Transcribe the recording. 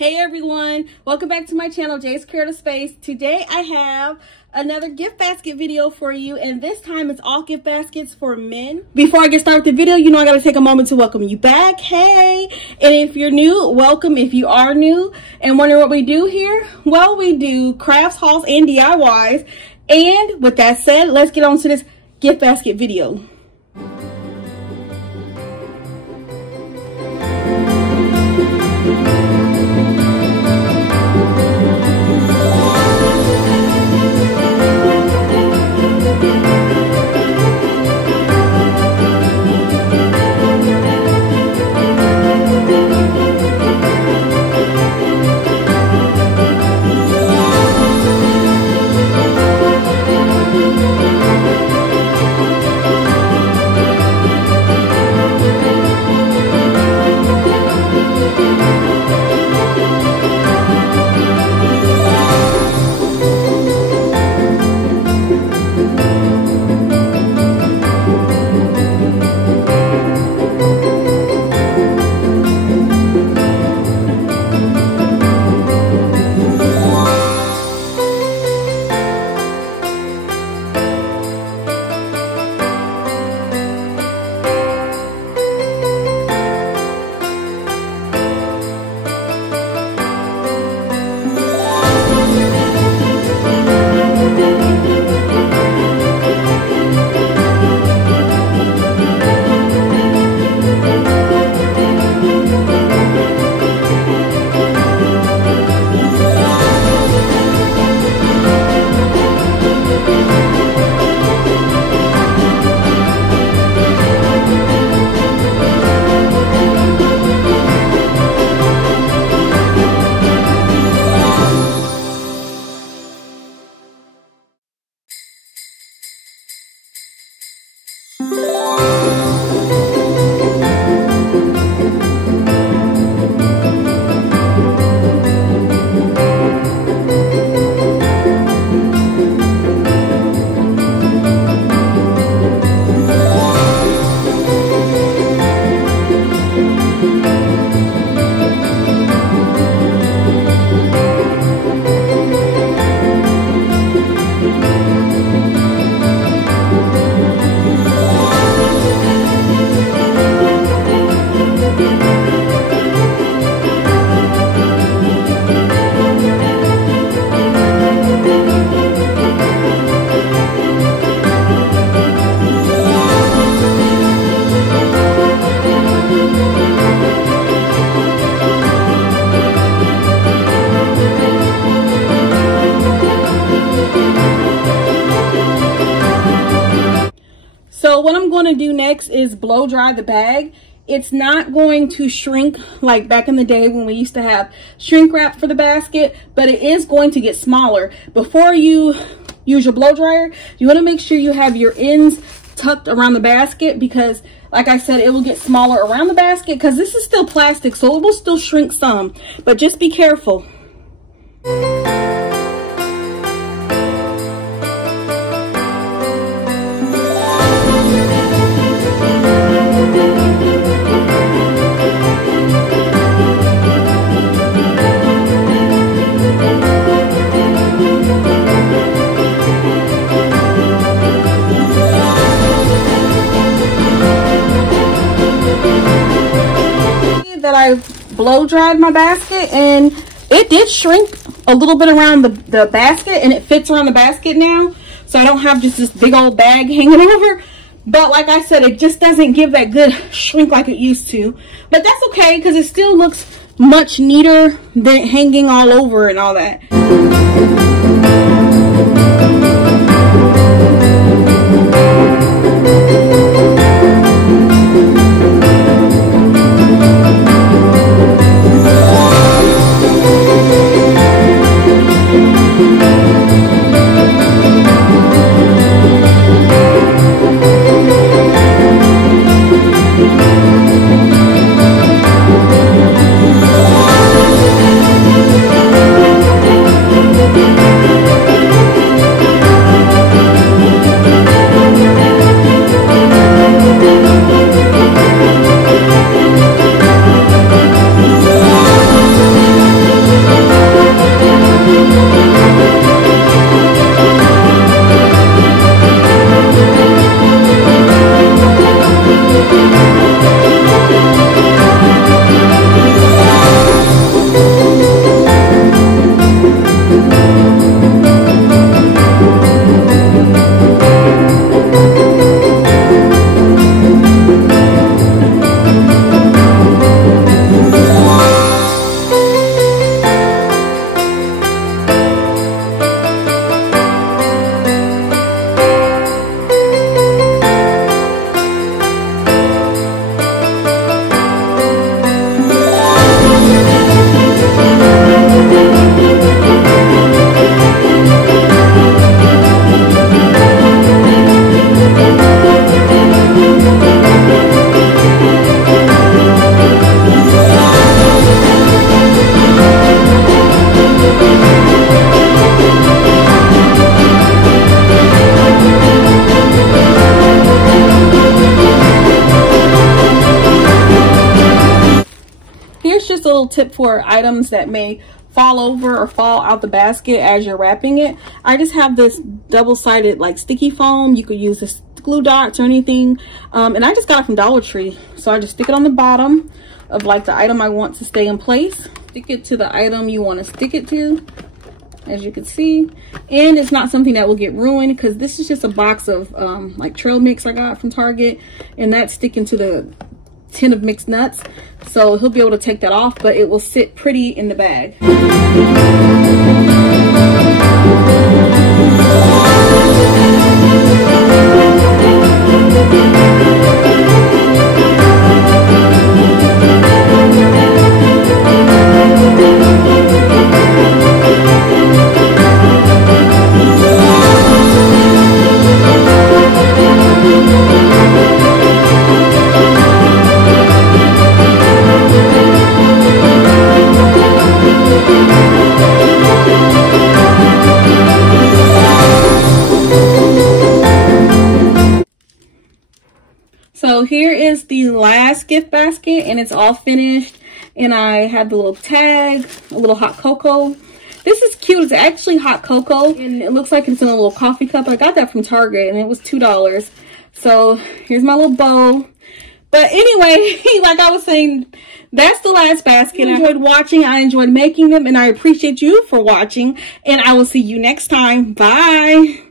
Hey everyone, welcome back to my channel, Jays Creative Space. Today I have another gift basket video for you, and this time it's all gift baskets for men. Before I get started with the video, you know I gotta take a moment to welcome you back. Hey, and if you're new, welcome. If you are new and wondering what we do here, well, we do crafts, hauls, and DIYs. And with that said, let's get on to this gift basket video. So what I'm going to do next is blow dry the bag. It's not going to shrink like back in the day when we used to have shrink wrap for the basket, but it is going to get smaller. Before you use your blow dryer, you want to make sure you have your ends tucked around the basket, because like I said, it will get smaller around the basket because this is still plastic, so it will still shrink some, but just be careful. That I blow dried my basket, and it did shrink a little bit around the basket, and it fits around the basket now, so I don't have just this big old bag hanging over. But like I said, it just doesn't give that good shrink like it used to, but that's okay because it still looks much neater than hanging all over and all that. a little tip for items that may fall over or fall out the basket as you're wrapping it. I just have this double-sided like sticky foam. You could use this glue dots or anything, and I just got it from Dollar Tree. So I just stick it on the bottom of like the item I want to stay in place. Stick it to the item you want to stick it to, as you can see. And it's not something that will get ruined, because this is just a box of like trail mix I got from Target, and that's sticking to the tin of mixed nuts. So he'll be able to take that off, but it will sit pretty in the bag. So here is the last gift basket, and it's all finished. And I had the little tag, a little hot cocoa. This is cute. It's actually hot cocoa, and it looks like it's in a little coffee cup. I got that from Target, and it was $2. So here's my little bowl. But anyway, like I was saying, that's the last basket. I enjoyed watching. I enjoyed making them, and I appreciate you for watching. And I will see you next time. Bye.